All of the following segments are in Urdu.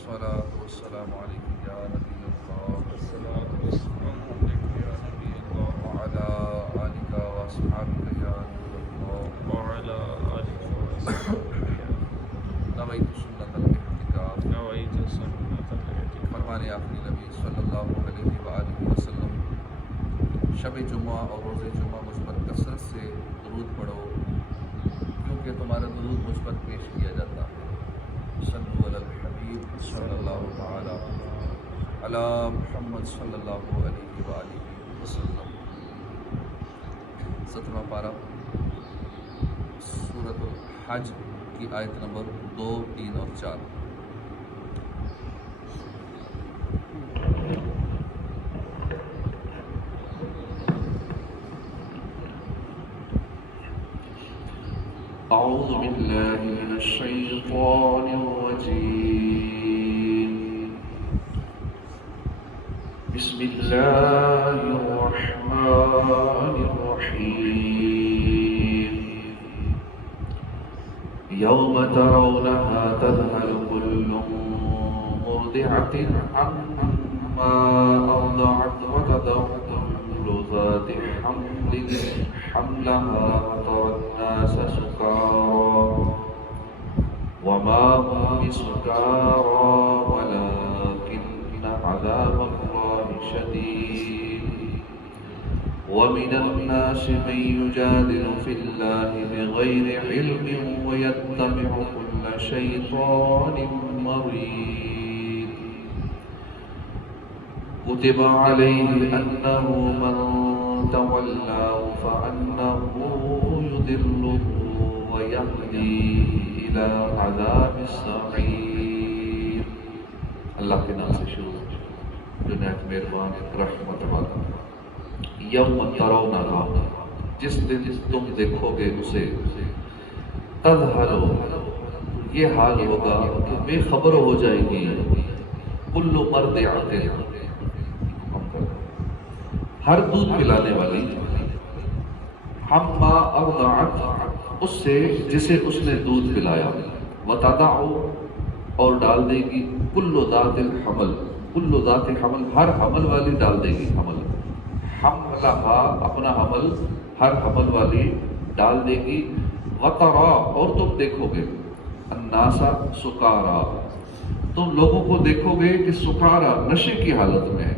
الصلاة والسلام عليك يا نبي الله الصلاة والسلام عليك يا نبي الله وعلى آلك وأصحابك يا نور الله وعلى آلك وصحبه يا نويت سنة الاعتكاف نويت سنة الاعتكاف فرمان آخری نبی صلی اللہ علیہ وآلہ وسلم شب جمعہ اور روز جمعہ مجھ پر کثرت سے درود پڑھو کیونکہ تمہارا درود مجھ پر پیش کیا جاتا ہے۔ صلو علی الحبیب صلی اللہ تعالی علی محمد صلی اللہ علیہ وآلہ وسلم۔ 17واں پارہ سورۃ الحج کی آیت نمبر 2، 3 اور 4۔ أعوذ بالله من الشيطان الرجيم بسم الله الرحمن الرحيم يوم ترونها تذهل كل مرضعة عما أرضعت وتضع كل ذات حمل حملها وترى الناس سكارى وما هم بسكارى ولكن عذاب الله شديد ومن الناس من يجادل في الله بغير علم ويتبع كل شيطان مريد كتب عليه أنه من تولاه فأنه يضله ويهديه إلى عذاب السعير۔ اللہ کے نام سے شروع جو نہایت مہربان رحمت والا۔ یوم ترونہا، جس دن تم دیکھو گے اسے، تذہل، یہ حال ہوگا کہ بے خبر ہو جائے گی، کل مرضعۃ، ہر دودھ پلانے والی، عما ارضعت، اس سے جسے اس نے دودھ پلایا، وتضع، اور ڈال دے گی، کل ذات الحمل، کل ذات حمل، ہر حمل والی ڈال دے گی، حمل حملہا، اپنا حمل، ہر حمل والی ڈال دے گی، وترا، اور تم دیکھو گے، الناس سکارا، تم لوگوں کو دیکھو گے کہ سکارا، نشے کی حالت میں ہے،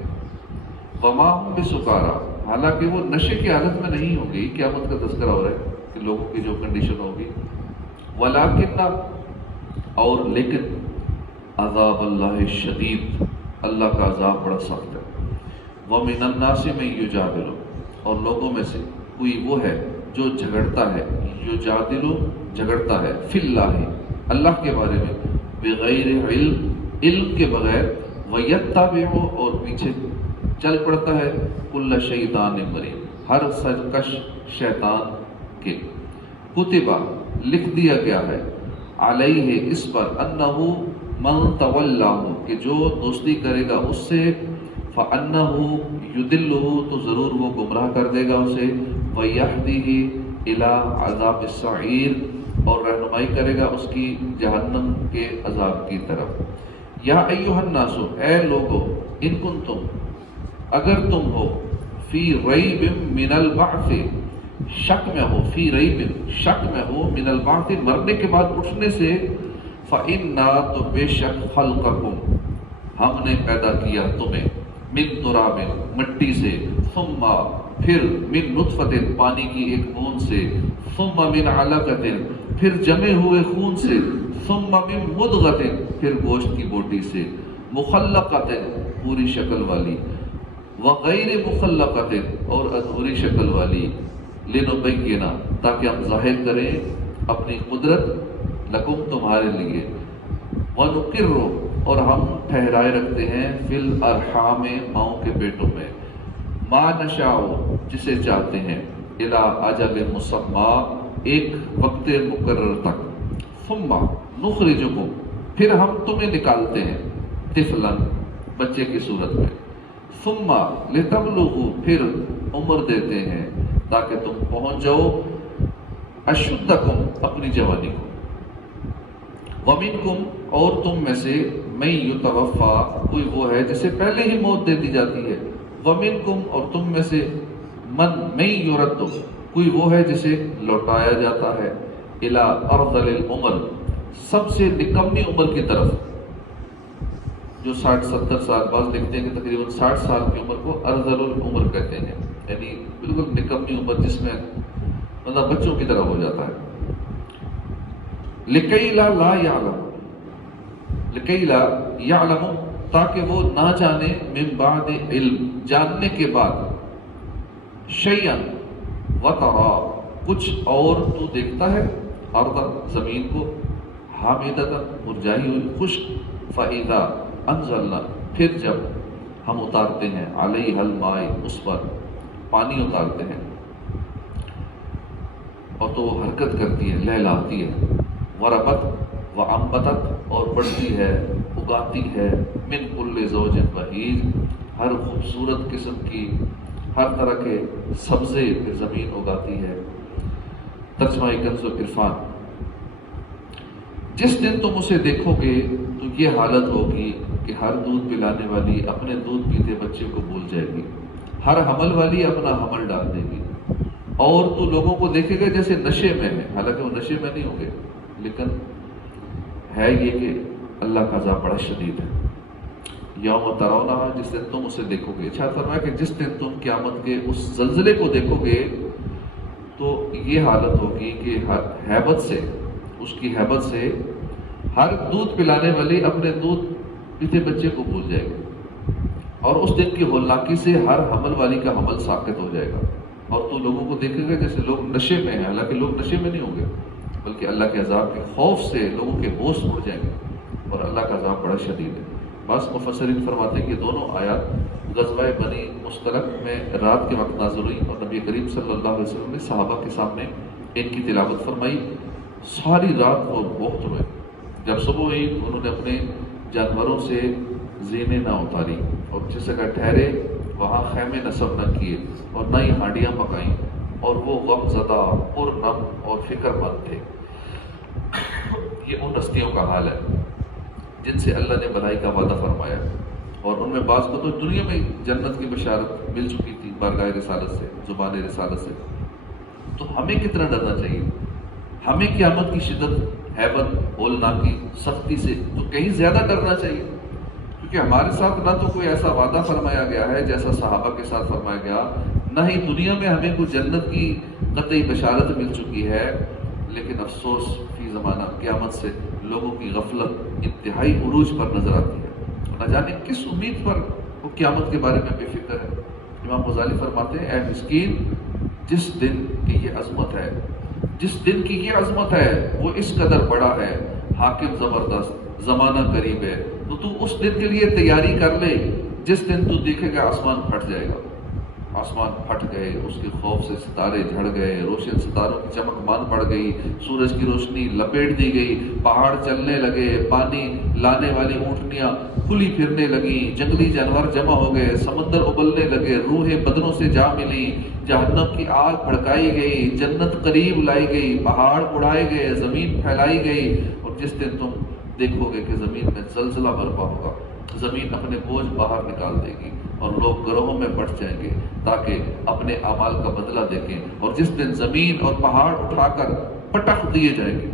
وما ہم بسکارا، حالانکہ وہ نشے کی حالت میں نہیں ہوگی۔ قیامت کا تذکرہ ہو رہا ہے کہ لوگوں کی جو کنڈیشن ہوگی، ولیکن، اور لیکن، عذاب اللہ شدید، اللہ کا عذاب بڑا سخت ہے۔ ومن الناس من یجادل، اور لوگوں میں سے کوئی وہ ہے جو جھگڑتا ہے، یجادل، جھگڑتا ہے، فی اللہ، اللہ کے بارے میں، بغیر علم، علم کے بغیر، ویتبع، اور پیچھے چل پڑتا ہے، کل شیطان مرید، ہر سرکش شیطان کے، کتبہ، لکھ دیا گیا ہے، علیہ، اس پر، انہ، من تولاہ، کہ جو دوستی کرے گا اس سے، فانہ، یضلہ، تو ضرور وہ گمراہ کر دے گا اسے، ویہدیہ الی عذاب السعیر، اور رہنمائی کرے گا اس کی جہنم کے عذاب کی طرف۔ یا ایھا الناس، اے لوگو، ان کنتم، اگر تم ہو، فی ریب من البعث، شک میں ہو، فی ریب، شک میں ہو، من البعث، مرنے کے بعد اٹھنے سے، فإنا، تو بے شک، خلقکم، ہم نے پیدا کیا تمہیں، من تراب، مٹی سے، ثم، پھر، من نطفۃ، پانی کی ایک بوند سے، ثم من علقۃ، پھر جمے ہوئے خون سے، ثم من مضغۃ، پھر گوشت کی بوٹی سے، مخلقۃ، پوری شکل والی، وغیر مخلقۃ، اور ادھوری شکل والی، لنبینہ، تاکہ ہم ظاہر کریں اپنی قدرت، لکم، تمہارے لیے، ونقر، اور ہم ٹھہرائے رکھتے ہیں، فی الارحام، ماؤں کے پیٹوں میں، ما نشاء، جسے چاہتے ہیں، الی اجل مسمی، ایک وقت مقرر تک، ثم نخرجکم، پھر ہم تمہیں نکالتے ہیں، طفلا، بچے کی صورت میں، ثم لتبلغوا، پھر عمر دیتے ہیں تاکہ تم پہنچ جاؤ، اشدکم، اپنی جوانی کو، ومنکم، اور تم میں سے من یتوفا، کوئی وہ ہے جسے پہلے ہی موت دے دی جاتی ہے، ومنکم، اور تم میں سے من یرد، کوئی وہ ہے جسے لوٹایا جاتا ہے، الی ارذل العمر، سب سے نکمی عمر کی طرف، جو 60-70 سال، بعض لکھتے ہیں کہ تقریباً 60 سال کی عمر کو ارذل العمر کہتے ہیں، یعنی بالکل نکمی عمر جس میں بندہ بچوں کی طرح ہو جاتا ہے۔ لکی لا یعلم، لکی لا یعلم، تاکہ وہ نہ جانے، من بعد علم، جاننے کے بعد، شیئا وترا، کچھ اور تو دیکھتا ہے، ارض، زمین کو، حامدۃ، مرجائی ہوئی، خشک، فاذا انزلنا، پھر جب ہم اتارتے ہیں، علیہ الماء، اس پر پانی اتارتے ہیں، اور تو وہ حرکت کرتی ہے، لہلاتی ہے، وربت وانبتت، اور بڑھتی ہے، اگاتی ہے، من کل زوج بہیج، ہر خوبصورت قسم کی، ہر طرح کے سبزے پہ زمین اگاتی ہے۔ ترجمہ کنز العرفان۔ جس دن تم اسے دیکھو گے تو یہ حالت ہوگی کہ ہر دودھ پلانے والی اپنے دودھ پیتے بچے کو بھول جائے گی، ہر حمل والی اپنا حمل ڈال دے گی، اور تو لوگوں کو دیکھے گا جیسے نشے میں ہے، حالانکہ وہ نشے میں نہیں ہوں گے، لیکن ہے یہ کہ اللہ کا عذاب بڑا شدید ہے۔ یوم ترونہا، جس دن تم اسے دیکھو گے، اچھا فرمایا کہ جس دن تم قیامت کے اس زلزلے کو دیکھو گے تو یہ حالت ہوگی کہ ہیبت سے، اس کی ہیبت سے ہر دودھ پلانے والی اپنے دودھ پیتے بچے کو بھول جائے گا، اور اس دن کی ہولناکی سے ہر حمل والی کا حمل ساقط ہو جائے گا، اور تو لوگوں کو دیکھے گا جیسے لوگ نشے میں ہیں، حالانکہ لوگ نشے میں نہیں ہوں گے، بلکہ اللہ کے عذاب کے خوف سے لوگوں کے ہوش اڑ جائیں گے، اور اللہ کا عذاب بڑا شدید ہے۔ بعض مفسرین فرماتے ہیں کہ دونوں آیات غزوہ بنی مستلق میں رات کے وقت نازل ہوئی، اور نبی کریم صلی اللہ علیہ وسلم نے صحابہ کے سامنے ان کی تلاوت فرمائی، ساری رات وہ بہت روئے۔ جب صبح ہوئی انہوں نے اپنے جانوروں سے زینے نہ اتاری، اور جس جگہ ٹھہرے وہاں خیمے نصب نہ کیے، اور نہ ہی ہانڈیاں پکائیں، اور وہ غم زدہ، پرنم اور فکر مند تھے۔ یہ ان ہستیوں کا حال ہے جن سے اللہ نے بھلائی کا وعدہ فرمایا، اور ان میں بعض کو تو دنیا میں جنت کی بشارت مل چکی تھی بارگاہ رسالت سے، زبان رسالت سے۔ تو ہمیں کتنا ڈرنا چاہیے؟ ہمیں قیامت کی شدت، ہیبت، ہولناکی، سختی سے تو کہیں زیادہ ڈرنا چاہیے، کیونکہ ہمارے ساتھ نہ تو کوئی ایسا وعدہ فرمایا گیا ہے جیسا صحابہ کے ساتھ فرمایا گیا، نہ ہی دنیا میں ہمیں کوئی جنت کی قطعی بشارت مل چکی ہے، لیکن افسوس فی زمانہ قیامت سے لوگوں کی غفلت انتہائی عروج پر نظر آتی ہے، نہ جانے کس امید پر وہ قیامت کے بارے میں بے فکر ہے۔ امام غزالی فرماتے ہیں، اے مسکین، جس دن کی یہ عظمت ہے، جس دن کی یہ عظمت ہے وہ اس قدر بڑا ہے، حاکم زبردست، زمانہ قریب ہے، تو اس دن کے لیے تیاری کر لے جس دن تو دیکھے گا آسمان پھٹ جائے گا۔ آسمان پھٹ گئے، اس کے خوف سے ستارے جھڑ گئے، روشن ستاروں کی چمک مان پڑ گئی، سورج کی روشنی لپیٹ دی گئی، پہاڑ چلنے لگے، پانی لانے والی اونٹنیاں کھلی پھرنے لگیں، جنگلی جانور جمع ہو گئے، سمندر ابلنے لگے، روحیں بدنوں سے جا ملی، جہنم کی آگ بھڑکائی گئی، جنت قریب لائی گئی، پہاڑ اڑائے گئے، زمین پھیلائی گئی، اور جس دن تم دیکھو گے کہ زمین میں زلزلہ برپا ہوگا، زمین اپنے بوجھ باہر نکال دے گی، اور لوگ گروہوں میں بٹ جائیں گے تاکہ اپنے اعمال کا بدلہ دیکھیں، اور جس دن زمین اور پہاڑ اٹھا کر پٹخ دیے جائیں گے،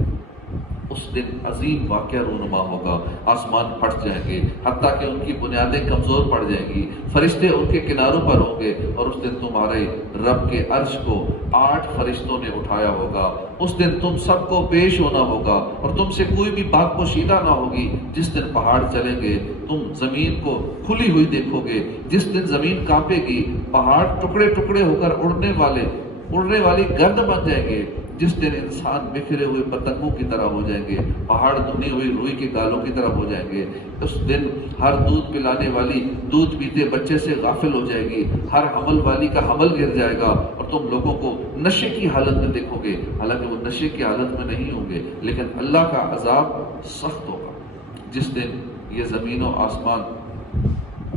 اس دن عظیم واقعہ رونما ہوگا، آسمان پھٹ جائیں گے، حتیٰ کہ ان کی بنیادیں کمزور پڑ جائیں گی، فرشتے ان کے کناروں پر ہوں گے، اور اس دن تمہارے رب کے عرش کو 8 فرشتوں نے اٹھایا ہوگا، اس دن تم سب کو پیش ہونا ہوگا، اور تم سے کوئی بھی بات پوشیدہ نہ ہوگی، جس دن پہاڑ چلیں گے، تم زمین کو کھلی ہوئی دیکھو گے، جس دن زمین کانپے گی، پہاڑ ٹکڑے ٹکڑے ہو کر اڑنے والی گرد بن جائیں گے، جس دن انسان بکھرے ہوئے پتنگوں کی طرح ہو جائیں گے، پہاڑ دھنی ہوئی روئی کے گالوں کی طرح ہو جائیں گے، اس دن ہر دودھ پلانے والی دودھ پیتے بچے سے غافل ہو جائے گی، ہر حمل والی کا حمل گر جائے گا، اور تم لوگوں کو نشے کی حالت میں دیکھو گے، حالانکہ وہ نشے کی حالت میں نہیں ہوں گے، لیکن اللہ کا عذاب سخت ہوگا، جس دن یہ زمین و آسمان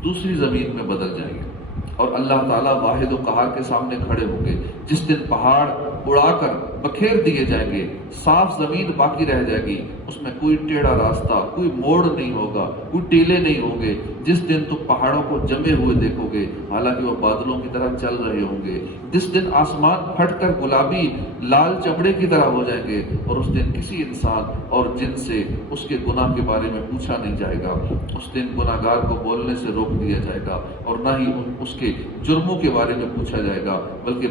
دوسری زمین میں بدل جائیں گے، اور اللہ تعالیٰ واحد و قہار کے سامنے کھڑے ہوں گے، جس دن پہاڑ اڑا کر بکھیر دیے جائیں گے، صاف زمین باقی رہ جائے گی، اس میں کوئی ٹیڑھا راستہ، کوئی موڑ نہیں ہوگا، کوئی ٹیلے نہیں ہوں گے۔ جس دن تم پہاڑوں کو جمے ہوئے دیکھو گے حالانکہ وہ بادلوں کی طرح چل رہے ہوں گے، جس دن آسمان پھٹ کر گلابی لال چمڑے کی طرح ہو جائیں گے، اور اس دن کسی انسان اور جن سے اس کے گناہ کے بارے میں پوچھا نہیں جائے گا۔ اس دن گناہ گار کو بولنے سے روک دیا جائے گا اور نہ ہی اس کے جرموں کے بارے میں پوچھا جائے گا، بلکہ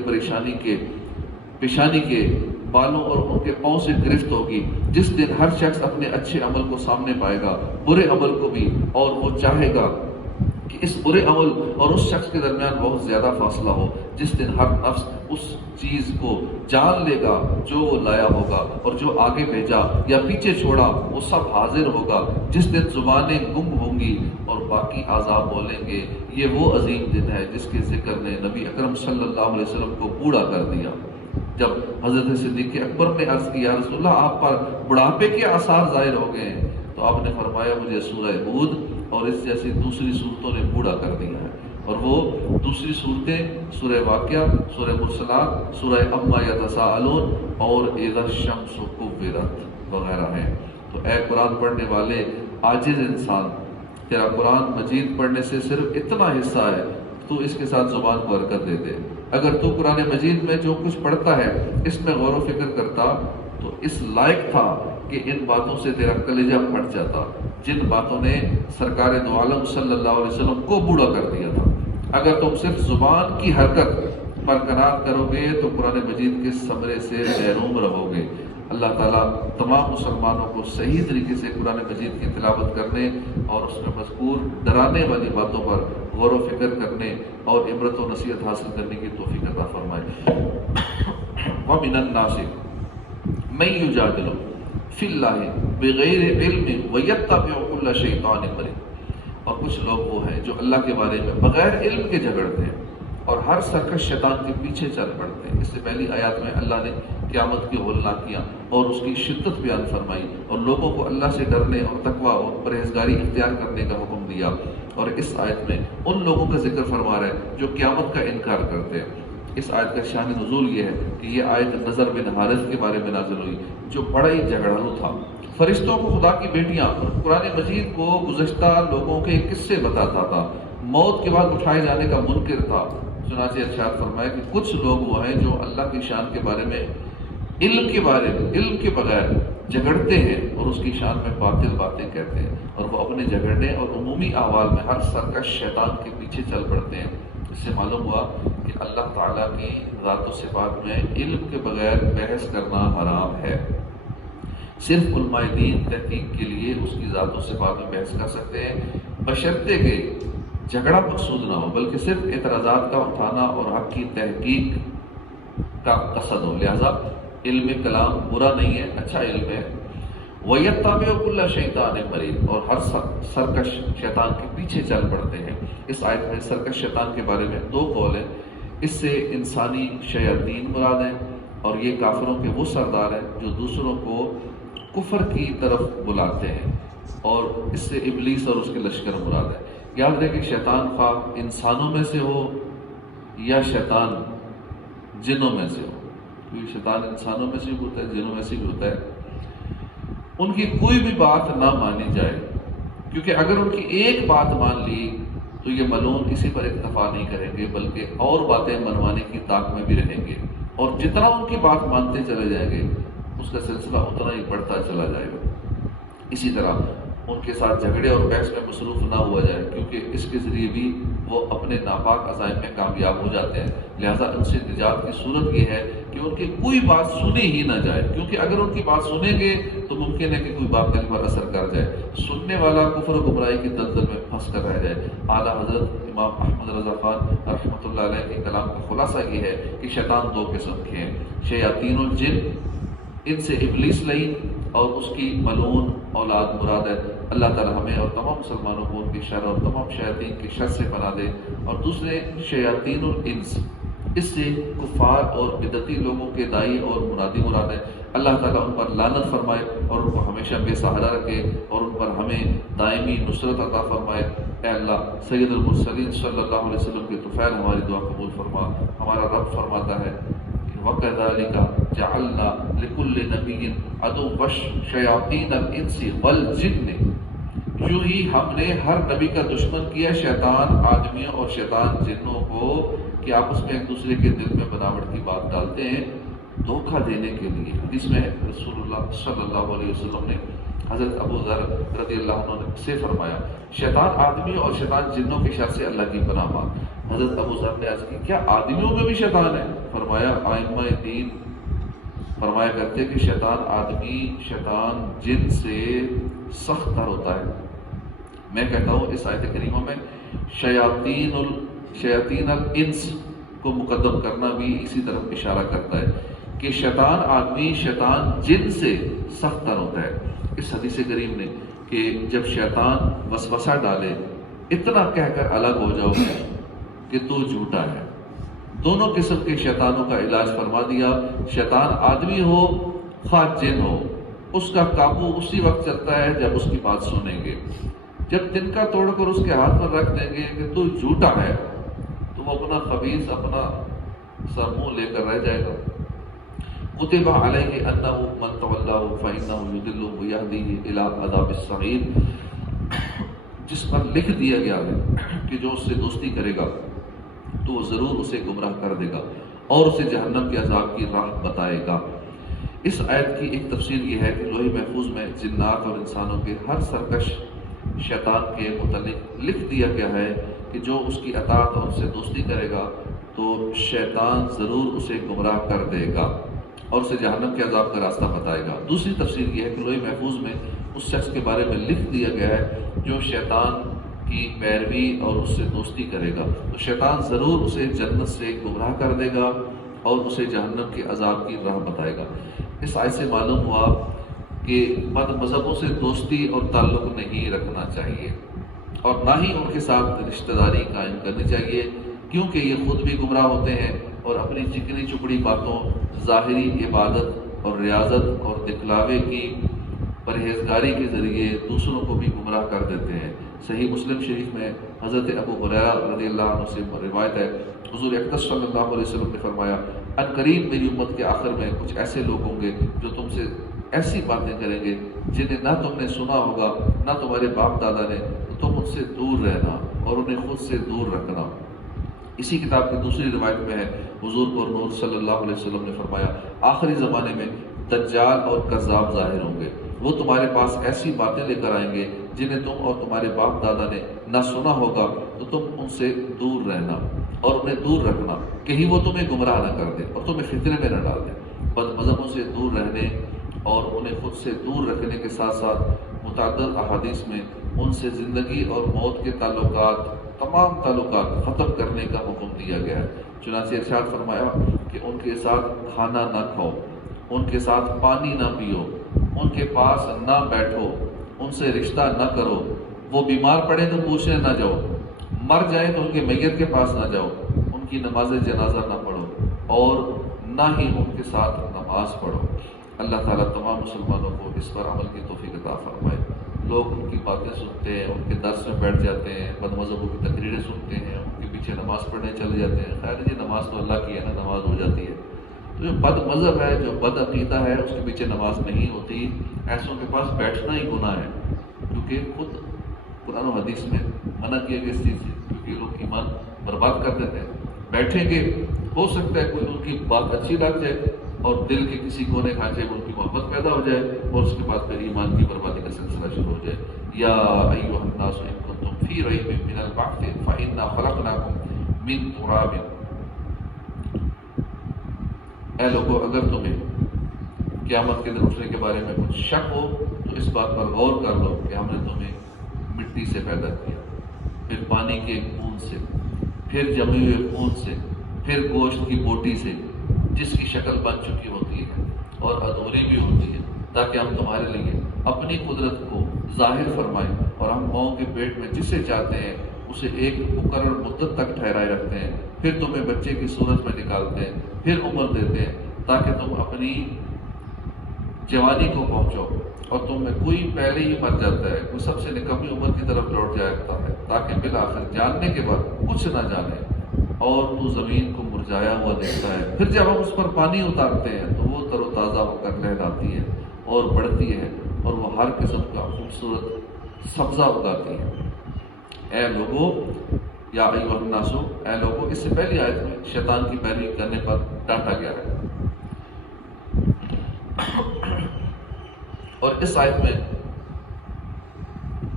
پیشانی کے بالوں اور ان کے پاؤں سے گرفت ہوگی۔ جس دن ہر شخص اپنے اچھے عمل کو سامنے پائے گا، برے عمل کو بھی، اور وہ چاہے گا کہ اس برے عمل اور اس شخص کے درمیان بہت زیادہ فاصلہ ہو۔ جس دن ہر نفس اس چیز کو جان لے گا جو وہ لایا ہوگا، اور جو آگے بھیجا یا پیچھے چھوڑا وہ سب حاضر ہوگا۔ جس دن زبانیں گنگ ہوں گی اور باقی اعضاء بولیں گے۔ یہ وہ عظیم دن ہے جس کے ذکر نے نبی اکرم صلی اللہ علیہ وسلم کو بوڑھا کر دیا۔ جب حضرت صدیق اکبر نے عرض کیا رسول اللہ آپ پر بڑھاپے کے آثار ظاہر ہو گئے ہیں، تو آپ نے فرمایا مجھے سورہ ہود اور اس جیسی دوسری صورتوں نے بوڑھا کر دیا ہے، اور وہ دوسری صورتیں سورہ واقعہ، سورہ مرسلات، سورہ عما یتساءلون اور اذا الشمس کورت وغیرہ ہیں۔ تو اے قرآن پڑھنے والے عاجز انسان، تیرا قرآن مجید پڑھنے سے صرف اتنا حصہ ہے، تو اس کے ساتھ زبان کو حرکت دے دے۔ اگر تو قرآن مجید میں جو کچھ پڑھتا ہے اس میں غور و فکر کرتا تو اس لائق تھا کہ ان باتوں سے تیرا کلیجہ پھٹ جاتا جن باتوں نے سرکار دو عالم صلی اللہ علیہ وسلم کو بوڑھا کر دیا تھا۔ اگر تم صرف زبان کی حرکت برقرار کرو گے تو قرآن مجید کے ثمرے سے محروم رہو گے۔ اللہ تعالیٰ تمام مسلمانوں کو صحیح طریقے سے قرآن مجید کی تلاوت کرنے اور اس میں مذکور ڈرانے والی باتوں پر غور و فکر کرنے اور عبرت و نصیحت حاصل کرنے کی توفیق عطا فرمائے۔ وَمِنَ النَّاسِ مَن يُجَادِلُ فِي اللَّهِ بِغَيْرِ عِلْمٍ وَيَتَّبِعُ كُلَّ شَيْطَانٍ مَرِيدٍ۔ اور کچھ لوگ وہ ہیں جو اللہ کے بارے میں بغیر علم کے جھگڑتے ہیں اور ہر سرکش شیطان کے پیچھے چل پڑتے ہیں۔ اس سے پہلی آیات میں اللہ نے قیامت کی ہولناکیاں اور اس کی شدت بیان فرمائی اور لوگوں کو اللہ سے ڈرنے اور تقویٰ اور پرہیزگاری اختیار کرنے کا حکم دیا، اور اس آیت میں ان لوگوں کا ذکر فرما رہا ہے جو قیامت کا انکار کرتے ہیں۔ اس آیت کا شان نزول یہ ہے کہ یہ آیت نضر بن حارث کے بارے میں نازل ہوئی جو بڑا ہی جھگڑالو تھا۔ فرشتوں کو خدا کی بیٹیاں قرآن مجید کو گزشتہ لوگوں کے قصے بتاتا تھا، موت کے بعد اٹھائے جانے کا منکر تھا۔ چنانچہ ارشاد فرمایا کہ کچھ لوگ وہ ہیں جو اللہ کی شان کے بارے میں علم کے بغیر جھگڑتے ہیں اور اس کی شان میں باطل باتیں کہتے ہیں، اور وہ اپنے جھگڑنے اور عمومی احوال میں ہر سرکش شیطان کے پیچھے چل پڑتے ہیں۔ اس سے معلوم ہوا کہ اللہ تعالیٰ کی ذات و صفات میں علم کے بغیر بحث کرنا حرام ہے۔ صرف علماء دین تحقیق کے لیے اس کی ذات و صفات میں بحث کر سکتے ہیں، بشرطے کہ جھگڑا مقصود نہ ہو بلکہ صرف اعتراضات کا اٹھانا اور حق کی تحقیق کا قصد ہو۔ لہذا علم کلام برا نہیں ہے، اچھا علم ہے۔ وَيَتَّبِعُ كُلَّ شَيْطَانٍ مَرِيدٍ، اور ہر سرکش شیطان کے پیچھے چل پڑتے ہیں۔ اس آیت میں سرکش شیطان کے بارے میں دو قول ہیں۔ اس سے انسانی شیاطین مراد ہیں، اور یہ کافروں کے وہ سردار ہیں جو دوسروں کو کفر کی طرف بلاتے ہیں، اور اس سے ابلیس اور اس کے لشکر مراد ہے۔ یاد رہے کہ شیطان خواہ انسانوں میں سے ہو یا شیطان جنوں میں سے ہو، کیونکہ شیطان انسانوں میں سے بھی ہوتا ہے، جنوں میں سے بھی ہوتا ہے، ان کی کوئی بھی بات نہ مانی جائے، کیونکہ اگر ان کی ایک بات مان لی تو یہ ملعون اسی پر اکتفا نہیں کریں گے بلکہ اور باتیں منوانے کی طاق میں بھی رہیں گے، اور جتنا ان کی بات مانتے چلے جائیں گے اس کا سلسلہ اتنا ہی بڑھتا چلا جائے گا۔ اسی طرح ان کے ساتھ جھگڑے اور بحث میں مصروف نہ ہوا جائے، کیونکہ اس کے ذریعے بھی وہ اپنے ناپاک عزائم میں کامیاب ہو جاتے ہیں۔ لہٰذا ان سے نجات کی صورت یہ ہے کہ ان کی کوئی بات سنی ہی نہ جائے، کیونکہ اگر ان کی بات سنیں گے تو ممکن ہے کہ کوئی بات دل پر اثر کر جائے، سننے والا کفر و گمراہی کی دلدل میں پھنس کر رہ جائے۔ اعلیٰ حضرت امام احمد رضا خان رحمۃ اللہ علیہ کے کلام کا خلاصہ یہ ہے کہ شیطان دو قسم کے ہیں، شیاطین الجن، ان سے ابلیس لعین اور اس کی ملعون اولاد مراد ہے۔ اللہ تعالی ہمیں اور تمام مسلمانوں کو ان کی شر اور تمام شیاطین کی شر سے پناہ دے۔ اور دوسرے شیاطین الانس، اس سے کفار اور بدعتی لوگوں کے دائی اور منادی مراد ہے۔ اللہ تعالیٰ ان پر لعنت فرمائے اور ان کو ہمیشہ بے سہارا رکھے اور ان پر ہمیں دائمی نصرت عطا فرمائے۔ اے اللہ، سید المرسلین صلی اللہ علیہ وسلم کے طفیل ہماری دعا قبول فرما۔ ہمارا رب فرماتا ہے وَكَذَلِكَ جعلنا لکل نبی عدوا شیاطین الانس والجن، یوں ہی ہم نے ہر نبی کا دشمن کیا شیطان آدمیوں اور شیطان جنوں کو، کہ آپس میں ایک دوسرے کے دل میں بناوٹ کی بات ڈالتے ہیں دھوکہ دینے کے لیے۔ حدیث میں رسول اللہ صلی اللہ علیہ وسلم نے حضرت ابو ذر رضی اللہ عنہ سے فرمایا شیطان آدمیوں اور شیطان جنوں کے شر سے اللہ کی پناہ مانگ۔ حضرت ابو ذر نے عرض کی کیا آدمیوں میں بھی شیطان ہے؟ فرمایا ائمہ دین فرمایا کرتے کہ شیطان آدمی شیطان جن سے سخت تر ہوتا ہے۔ میں کہتا ہوں اس آیت کریمہ میں شیاطین الانس کو مقدم کرنا بھی اسی طرف اشارہ کرتا ہے کہ شیطان آدمی شیطان جن سے سخت تر ہوتا ہے۔ اس حدیث کریم نے کہ جب شیطان وسوسہ ڈالے اتنا کہہ کر الگ ہو جاؤ کہ تو جھوٹا ہے، دونوں قسم کے شیطانوں کا علاج فرما دیا۔ شیطان آدمی ہو خواہ جن ہو، اس کا قابو اسی وقت چلتا ہے جب اس کی بات سنیں گے۔ جب دن کا توڑ کر اس کے ہاتھ پر رکھ دیں گے کہ تو جھوٹا ہے، تو وہ اپنا خبیث اپنا سا منہ لے کر رہ جائے گا۔ کتب علیہ انہ من تولاه فانہ یضلہ ویہدیہ الی عذاب السعیر، جس پر لکھ دیا گیا ہے کہ جو اس سے دوستی کرے گا تو وہ ضرور اسے گمراہ کر دے گا اور اسے جہنم کے عذاب کی راہ بتائے گا۔ اس آیت کی ایک تفسیر یہ ہے کہ لوح محفوظ میں جنات اور انسانوں کے ہر سرکش شیطان کے متعلق لکھ دیا گیا ہے کہ جو اس کی اطاعت اور اس سے دوستی کرے گا تو شیطان ضرور اسے گمراہ کر دے گا اور اسے جہنم کے عذاب کا راستہ بتائے گا۔ دوسری تفسیر یہ ہے کہ لوح محفوظ میں اس شخص کے بارے میں لکھ دیا گیا ہے جو شیطان کی پیروی اور اس سے دوستی کرے گا تو شیطان ضرور اسے جنت سے گمراہ کر دے گا اور اسے جہنم کے عذاب کی راہ بتائے گا۔ اس آیت سے معلوم ہوا کہ بد مذہبوں سے دوستی اور تعلق نہیں رکھنا چاہیے اور نہ ہی ان کے ساتھ رشتہ داری قائم کرنی چاہیے، کیونکہ یہ خود بھی گمراہ ہوتے ہیں اور اپنی چکنی چپڑی باتوں، ظاہری عبادت اور ریاضت اور دکھلاوے کی پرہیزگاری کے ذریعے دوسروں کو بھی گمراہ کر دیتے ہیں۔ صحیح مسلم شریف میں حضرت ابو ہریرہ رضی اللہ عنہ سے روایت ہے، حضور اقدس صلی اللہ علیہ وسلم نے فرمایا ان قریب میری امت کے آخر میں کچھ ایسے لوگ ہوں گے جو تم سے ایسی باتیں کریں گے جنہیں نہ تم نے سنا ہوگا نہ تمہارے باپ دادا نے، تو تم ان سے دور رہنا اور انہیں خود سے دور رکھنا۔ اسی کتاب کی دوسری روایت میں ہے حضور پر نور صلی اللہ علیہ وسلم نے فرمایا آخری زمانے میں دجال اور کذاب ظاہر ہوں گے، وہ تمہارے پاس ایسی باتیں لے کر آئیں گے جنہیں تم اور تمہارے باپ دادا نے نہ سنا ہوگا، تو تم ان سے دور رہنا اور انہیں دور رکھنا، کہیں وہ تمہیں گمراہ نہ کر دے اور تمہیں فتنے میں نہ ڈال دے۔ بد مذہبوں سے دور رہنے اور انہیں خود سے دور رکھنے کے ساتھ ساتھ متعدد احادیث میں ان سے زندگی اور موت کے تعلقات، تمام تعلقات ختم کرنے کا حکم دیا گیا ہے۔ چنانچہ ارشاد فرمایا کہ ان کے ساتھ کھانا نہ کھاؤ، ان کے ساتھ پانی نہ پیو، ان کے پاس نہ بیٹھو، ان سے رشتہ نہ کرو، وہ بیمار پڑے تو پوچھنے نہ جاؤ، مر جائیں تو ان کے میت کے پاس نہ جاؤ، ان کی نماز جنازہ نہ پڑھو اور نہ ہی ان کے ساتھ نماز پڑھو۔ اللہ تعالیٰ تمام مسلمانوں کو اس پر عمل کی توفیق عطا فرمائے۔ لوگ ان کی باتیں سنتے ہیں، ان کے درس میں بیٹھ جاتے ہیں، بد مذہبوں کی تقریریں سنتے ہیں، ان کے پیچھے نماز پڑھنے چلے جاتے ہیں۔ خیر جی نماز تو اللہ کی ہے نا، نماز ہو جاتی ہے۔ تو جو بد مذہب ہے، جو بد عقیدہ ہے، اس کے پیچھے نماز نہیں ہوتی، ایسوں کے پاس بیٹھنا ہی گناہ ہے، کیونکہ خود قرآن و حدیث میں منع کیا گیا اس چیز سے، کیونکہ لوگ ایمان برباد کر دیتے ہیں۔ بیٹھیں گے، ہو سکتا ہے کوئی ان کی بات اچھی لگ جائے اور دل کے کسی کونے کھانچے میں ان کی محبت پیدا ہو جائے اور اس کے بعد پھر ایمان کی بربادی کا سلسلہ شروع ہو جائے۔ یا ایھا الناس ان کنتم فی ریب من البعث فانا خلقناکم من تراب، اے لوگو اگر تمہیں قیامت کے دن اٹھنے کے بارے میں کچھ شک ہو تو اس بات پر غور کر لو کہ ہم نے تمہیں مٹی سے پیدا کیا، پھر پانی کے ایک بوند سے، پھر جمے ہوئے خون سے، پھر گوشت کی بوٹی سے جس کی شکل بن چکی ہوتی ہے اور ادھوری بھی ہوتی ہے، تاکہ ہم تمہارے لیے اپنی قدرت کو ظاہر فرمائیں اور ہم ماؤں کے پیٹ میں جسے چاہتے ہیں اسے ایک مقرر مدت تک ٹھہرائے رکھتے ہیں، پھر تمہیں بچے کی صورت میں نکالتے ہیں، پھر عمر دیتے ہیں تاکہ تم اپنی جوانی کو پہنچو، اور تم میں کوئی پہلے ہی مر جاتا ہے، کوئی سب سے نکمی عمر کی طرف لوٹ جاتا ہے، تاکہ بالآخر جاننے کے بعد کچھ نہ جانے اور تو زمین کو مرجھایا ہوا دیکھتا ہے۔ پھر جب ہم اس پر پانی اتارتے ہیں تو وہ تر و تازہ ہو کر لہراتی ہے اور بڑھتی ہے اور وہ ہر قسم کا خوبصورت سبزہ اگاتی ہے۔ اے لوگو یا ایھا الناس، اے لوگو، اس سے پہلی آیت میں شیطان کی پیروی کرنے پر ڈانٹا گیا ہے، اور اس آیت میں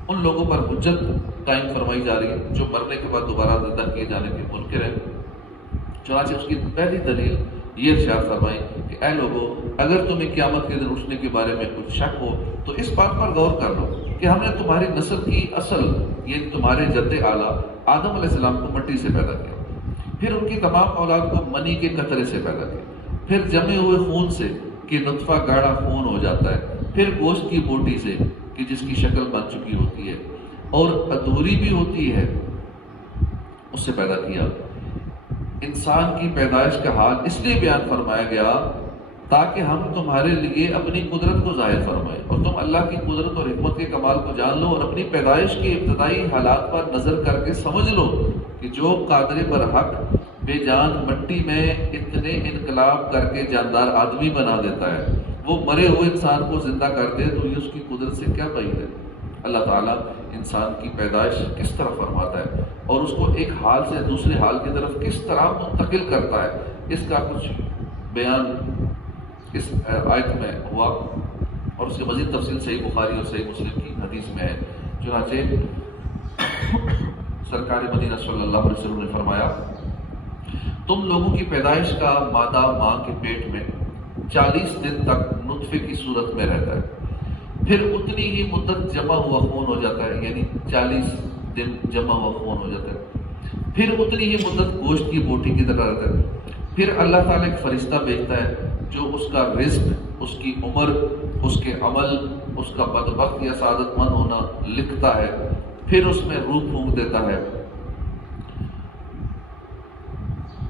ان لوگوں پر حجت قائم فرمائی جا رہی ہے جو مرنے کے بعد دوبارہ زندہ کیے جانے کے منکر ہیں۔ چنانچہ اس کی پہلی دلیل یہ ارشاد فرمائی کہ اے لوگوں، اگر تمہیں قیامت کے دن اٹھنے کے بارے میں کچھ شک ہو تو اس بات پر غور کر لو کہ ہم نے تمہاری نسل کی اصل، یہ تمہارے جد اعلیٰ آدم علیہ السلام کو مٹی سے پیدا کیا، پھر ان کی تمام اولاد کو منی کے قطرے سے پیدا کیا، پھر جمے ہوئے خون سے کہ نطفہ گاڑھا خون ہو جاتا ہے، پھر گوشت کی بوٹی سے کہ جس کی شکل بن چکی ہوتی ہے اور ادھوری بھی ہوتی ہے، اس سے پیدا کیا۔ انسان کی پیدائش کا حال اس لیے بیان فرمایا گیا تاکہ ہم تمہارے لیے اپنی قدرت کو ظاہر فرمائیں اور تم اللہ کی قدرت اور حکمت کے کمال کو جان لو، اور اپنی پیدائش کے ابتدائی حالات پر نظر کر کے سمجھ لو کہ جو قادر برحق بے جان مٹی میں اتنے انقلاب کر کے جاندار آدمی بنا دیتا ہے، وہ مرے ہوئے انسان کو زندہ کر دے تو یہ اس کی قدرت سے کیا بعید ہے۔ اللہ تعالیٰ انسان کی پیدائش کس طرح فرماتا ہے اور اس کو ایک حال سے دوسرے حال کی طرف کس طرح منتقل کرتا ہے، اس کا کچھ بیان اس آیت میں ہوا، اور اس کی مزید تفصیل صحیح بخاری اور صحیح مسلم کی حدیث میں ہے۔ چنانچہ سرکار مدینہ صلی اللہ علیہ وسلم نے فرمایا، تم لوگوں کی پیدائش کا مادہ ماں کے پیٹ میں 40 دن تک نطفے کی صورت میں رہتا ہے، پھر اتنی ہی مدت جمع ہوا خون ہو جاتا ہے، یعنی 40 دن جمع ہوا خون ہو جاتا ہے، پھر اتنی ہی مدت گوشت کی بوٹی کی طرح رہتا ہے، پھر اللہ تعالیٰ ایک فرشتہ بھیجتا ہے جو اس کا رزق، اس کی عمر، اس کے عمل، اس کا بدبخت یا سعادت مند ہونا لکھتا ہے، پھر اس میں روح پھونک دیتا ہے۔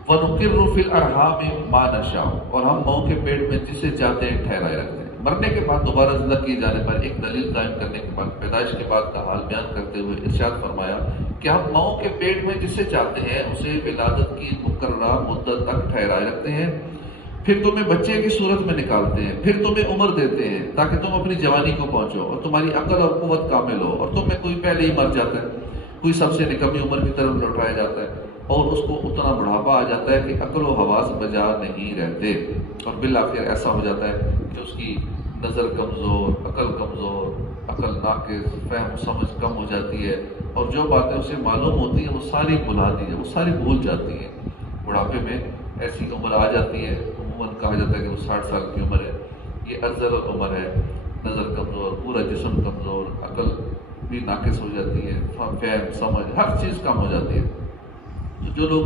وَنُقِرُّ فِي الْأَرْحَامِ مَا نَشَاءُ، اور ہم ماؤں کے پیٹ میں جسے چاہتے ہیں ٹھہرائے رکھتے ہیں۔ مرنے کے بعد دوبارہ زندہ کیے جانے پر ایک دلیل قائم کرنے کے بعد پیدائش کے بعد کا حال بیان کرتے ہوئے ارشاد فرمایا کہ ہم ماؤں کے پیٹ میں جسے چاہتے ہیں اسے ولادت کی مقررہ مدت تک ٹھہرائے رکھتے ہیں، پھر تمہیں بچے کی صورت میں نکالتے ہیں، پھر تمہیں عمر دیتے ہیں تاکہ تم اپنی جوانی کو پہنچو اور تمہاری عقل اور قوت کامل ہو، اور تم میں کوئی پہلے ہی مر جاتا ہے، کوئی سب سے نکمی عمر کی طرف لوٹایا جاتا ہے، اور اس کو اتنا بڑھاپا آ جاتا ہے کہ عقل و حواس بجا نہیں رہتے، اور بالآخر ایسا ہو جاتا ہے کہ اس کی نظر کمزور، عقل ناقص، فہم سمجھ کم ہو جاتی ہے، اور جو باتیں اسے معلوم ہوتی ہیں وہ ساری بھلا دی ہیں، وہ ساری بھول جاتی ہیں۔ بڑھاپے میں ایسی عمر آ جاتی ہے، عموماً کہا جاتا ہے کہ وہ 60 سال کی عمر ہے، یہ ارذل العمر ہے، نظر کمزور، پورا جسم کمزور، عقل بھی ناقص ہو جاتی ہے، فہم سمجھ ہر چیز کم ہو جاتی ہے۔ تو جو لوگ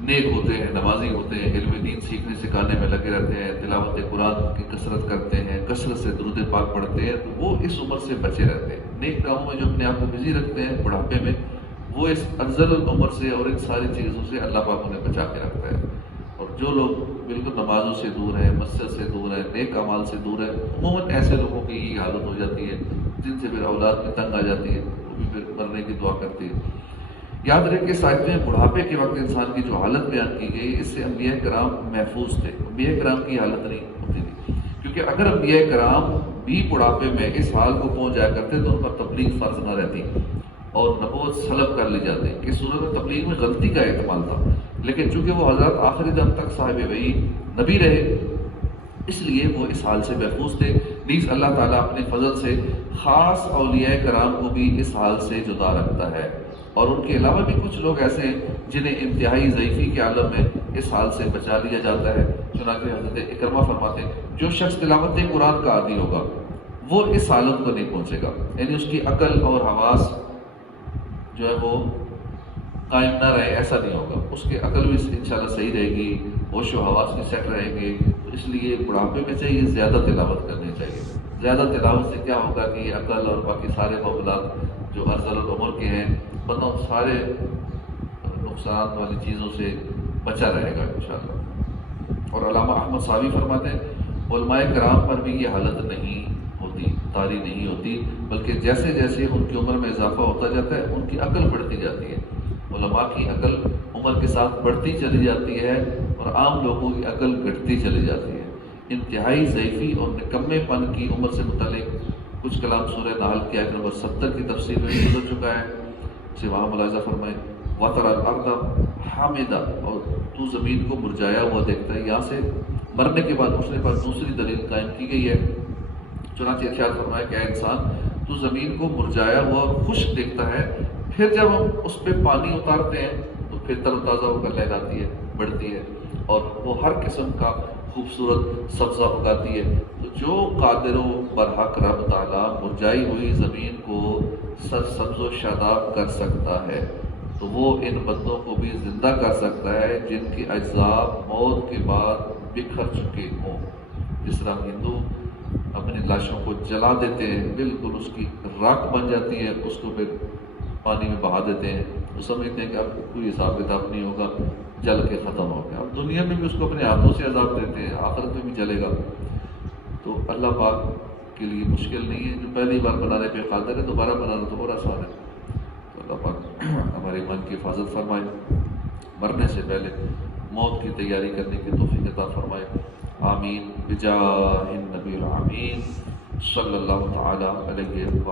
نیک ہوتے ہیں، نمازی ہوتے ہیں، علم دین سیکھنے سکھانے میں لگے رہتے ہیں، تلاوت قرآن کی کثرت کرتے ہیں، کثرت سے درود پاک پڑھتے ہیں، تو وہ اس عمر سے بچے رہتے ہیں۔ نیک کاموں میں جو اپنے آپ کو بزی رکھتے ہیں بڑھاپے میں، وہ اس افضل العمر سے اور ان ساری چیزوں سے اللہ پاک انہیں بچا کے رکھتا ہے۔ اور جو لوگ بالکل نمازوں سے دور ہیں، مسجد سے دور ہیں، نیک اعمال سے دور ہیں، عموماً ایسے لوگوں کی یہ حالت ہو جاتی ہے جن سے پھر اولاد میں تنگ آ جاتی ہے، وہ بھی پھر مرنے کی دعا کرتی ہے۔ یاد رکھیں کہ ساتھ میں بڑھاپے کے وقت انسان کی جو حالت بیان کی گئی، اس سے انبیاء کرام محفوظ تھے، انبیاء کرام کی حالت نہیں ہوتی تھی، کیونکہ اگر انبیاء کرام بھی بڑھاپے میں اس حال کو پہنچ جایا کرتے تو ان پر تبلیغ فرض نہ رہتی اور نبوت سلب کر لی جاتی، کہ صورت میں تبلیغ میں غلطی کا احتمال تھا، لیکن چونکہ وہ حضرات آخری دم تک صاحب وحی نبی رہے، اس لیے وہ اس حال سے محفوظ تھے۔ نیز اللہ تعالیٰ اپنے فضل سے خاص اولیاء کرام کو بھی اس حال سے جدا رکھتا ہے، اور ان کے علاوہ بھی کچھ لوگ ایسے ہیں جنہیں انتہائی ضعیفی کے عالم میں اس حال سے بچا لیا جاتا ہے۔ چنانچہ حضرت اکرمہ فرماتے ہیں جو شخص تلاوت قرآن کا عادی ہوگا وہ اس حالت کو نہیں پہنچے گا، یعنی اس کی عقل اور حواس جو ہے وہ قائم نہ رہے، ایسا نہیں ہوگا، اس کی عقل بھی انشاءاللہ صحیح رہے گی، ہوش و حواس بھی سیٹ رہیں گے۔ اس لیے بڑھاپے میں چاہیے زیادہ تلاوت کرنی چاہیے۔ زیادہ تلاوت سے کیا ہوگا کہ عقل اور باقی سارے معاملات جو ارذل العمر کے ہیں، بندہ سارے نقصان والی چیزوں سے بچا رہے گا انشاءاللہ۔ اور علامہ احمد صاوی فرماتے ہیں علماء کرام پر بھی یہ حالت نہیں ہوتی، طاری نہیں ہوتی، بلکہ جیسے جیسے ان کی عمر میں اضافہ ہوتا جاتا ہے ان کی عقل بڑھتی جاتی ہے۔ علماء کی عقل عمر کے ساتھ بڑھتی چلی جاتی ہے اور عام لوگوں کی عقل گھٹتی چلی جاتی ہے۔ انتہائی ضعیفی اور نکمے پن کی عمر سے متعلق کچھ کلام سورہ نحل کی آیت نمبر 70 کی تفسیر میں گزر چکا ہے، اسے وہاں ملاحظہ فرمائیں۔ وَتَرَى الْأَرْضَ حَامِدَةً، اور تو زمین کو مرجھایا ہوا دیکھتا ہے۔ یہاں سے مرنے کے بعد اس نے پر دوسری دلیل قائم کی گئی ہے، چنانچہ ارشاد فرمایا کہ اے انسان تو زمین کو مرجھایا ہوا خشک دیکھتا ہے، پھر جب ہم اس پہ پانی اتارتے ہیں تو پھر تر و تازہ ہو کر لہراتی ہے، بڑھتی ہے اور وہ ہر قسم کا خوبصورت سبزہ اگاتی ہے۔ تو جو قادر و برحق رب تعالیٰ مرجھائی ہوئی زمین کو سرسبز و شاداب کر سکتا ہے تو وہ ان بندوں کو بھی زندہ کر سکتا ہے جن کی اجزاء موت کے بعد بکھر چکے ہوں۔ جس طرح ہندو اپنی لاشوں کو جلا دیتے ہیں، بالکل اس کی راکھ بن جاتی ہے، اس کو پھر پانی میں بہا دیتے ہیں، وہ سمجھتے ہیں کہ اب کوئی حساب کتاب نہیں ہوگا، جل کے ختم ہو گیا۔ اب دنیا میں بھی اس کو اپنے ہاتھوں سے عذاب دیتے ہیں، آخرت میں بھی جلے گا۔ تو اللہ پاک کے لیے مشکل نہیں ہے، جو پہلی بار بنانے پہ قادر ہے دوبارہ بنانا تو بڑا آسان ہے۔ تو اللہ پاک ہمارے ایمان کی حفاظت فرمائے، مرنے سے پہلے موت کی تیاری کرنے کی توفیق عطا فرمائے، آمین بجاہ النبی الامین صلی اللہ تعالی علیہ وسلم۔